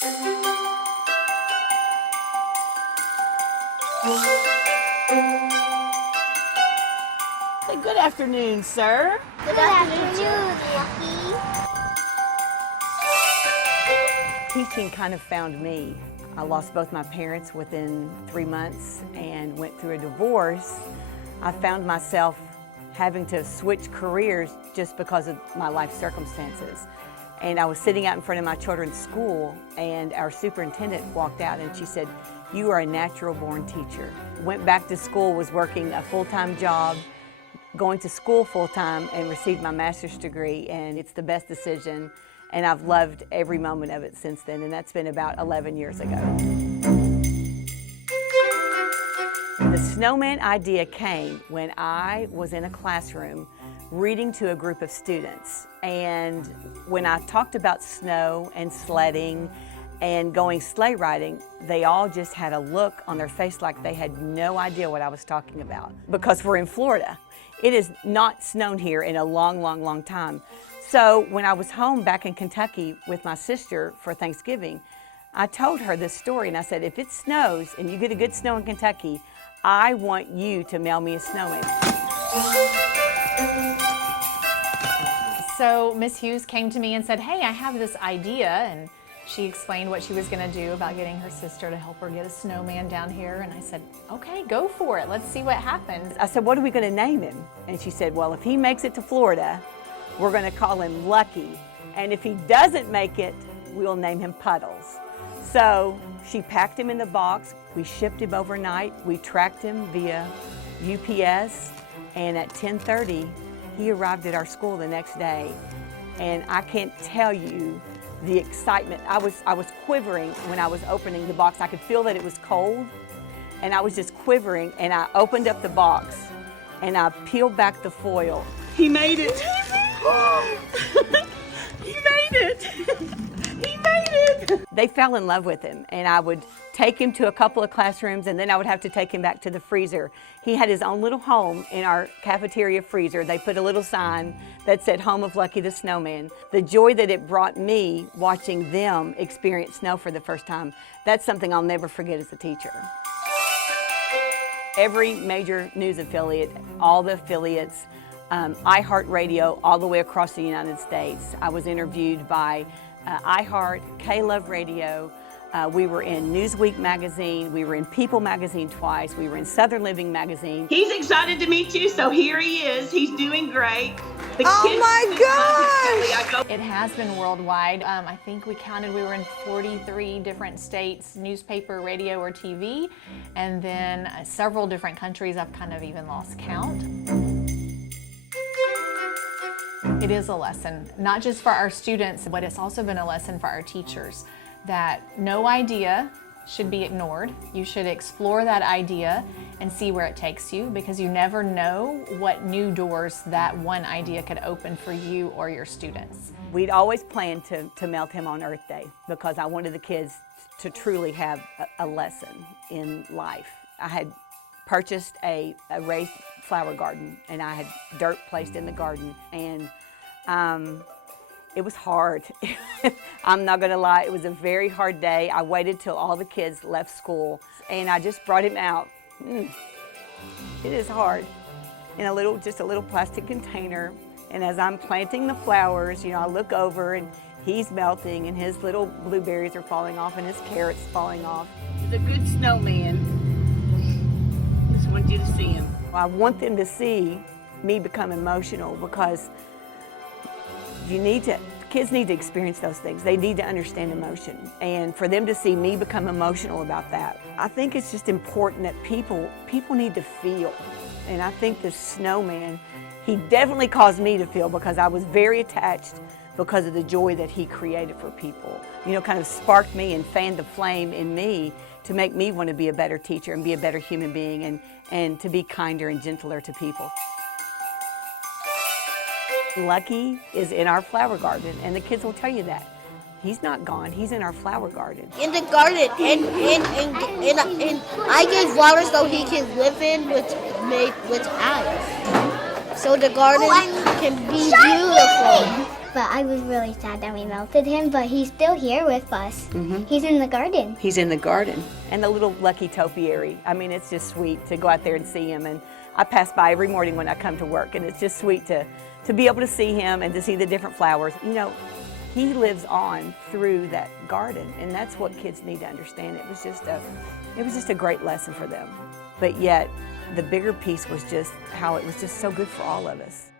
Say good afternoon, sir. Good afternoon, Lucky. Teaching kind of found me. I lost both my parents within 3 months and went through a divorce. I found myself having to switch careers just because of my life circumstances. And I was sitting out in front of my children's school, and our superintendent walked out and she said, "You are a natural born teacher." Went back to school, was working a full-time job, going to school full-time, and received my master's degree, and it's the best decision, and I've loved every moment of it since then, and that's been about 11 years ago. The Snowman idea came when I was in a classroom reading to a group of students, and when I talked about snow and sledding and going sleigh riding, they all just had a look on their face like they had no idea what I was talking about, because we're in Florida. It has not snowed here in a long time. So when I was home back in Kentucky with my sister for Thanksgiving, I told her this story, and I said, if it snows and you get a good snow in Kentucky, I want you to mail me a snowman. So Miss Hughes came to me and said, hey, I have this idea, and she explained what she was going to do about getting her sister to help her get a snowman down here, and I said, okay, go for it. Let's see what happens. I said, what are we going to name him? And she said, well, if he makes it to Florida, we're going to call him Lucky, and if he doesn't make it, we'll name him Puddles. So she packed him in the box. We shipped him overnight. We tracked him via UPS, and at 10:30, he arrived at our school the next day. And I can't tell you the excitement. I was quivering when I was opening the box. I could feel that it was cold, and I was just quivering, and I opened up the box, and I peeled back the foil. He made it. He made it. He made it. They fell in love with him, and I would take him to a couple of classrooms, and then I would have to take him back to the freezer. He had his own little home in our cafeteria freezer. They put a little sign that said, Home of Lucky the Snowman. The joy that it brought me watching them experience snow for the first time, that's something I'll never forget as a teacher. Every major news affiliate, all the affiliates, iHeartRadio, all the way across the United States. I was interviewed by iHeart, K-Love Radio. We were in Newsweek magazine. We were in People magazine twice. We were in Southern Living magazine. He's excited to meet you, so here he is. He's doing great. Oh my gosh! It has been worldwide. I think we counted, we were in 43 different states, newspaper, radio, or TV, and then several different countries. I've kind of even lost count. It is a lesson, not just for our students, but it's also been a lesson for our teachers, that no idea should be ignored. You should explore that idea and see where it takes you, because you never know what new doors that one idea could open for you or your students. We'd always planned to melt him on Earth Day because I wanted the kids to truly have a lesson in life. I had purchased a raised flower garden, and I had dirt placed in the garden, and it was hard. I'm not gonna lie, it was a very hard day. I waited till all the kids left school, and I just brought him out. It is hard in just a little plastic container. And as I'm planting the flowers, I look over and he's melting, and his little blueberries are falling off, and his carrots falling off. He's a good snowman. Just wanted you to see him. I want them to see me become emotional, because kids need to experience those things. They need to understand emotion. And for them to see me become emotional about that, I think it's just important that people need to feel. And I think the snowman, he definitely caused me to feel, because I was very attached because of the joy that he created for people. Kind of sparked me and fanned the flame in me to make me want to be a better teacher and be a better human being, and to be kinder and gentler to people. Lucky is in our flower garden, and the kids will tell you that. He's not gone, he's in our flower garden. In the garden, and I gave water so he can live in with ice. So the garden can be beautiful. but I was really sad that we melted him, but he's still here with us. He's in the garden. He's in the garden. And the little lucky topiary. I mean, it's just sweet to go out there and see him. And I pass by every morning when I come to work, and it's just sweet to be able to see him and to see the different flowers. You know, he lives on through that garden, and that's what kids need to understand. It was just a great lesson for them. But yet, the bigger piece was just how it was just so good for all of us.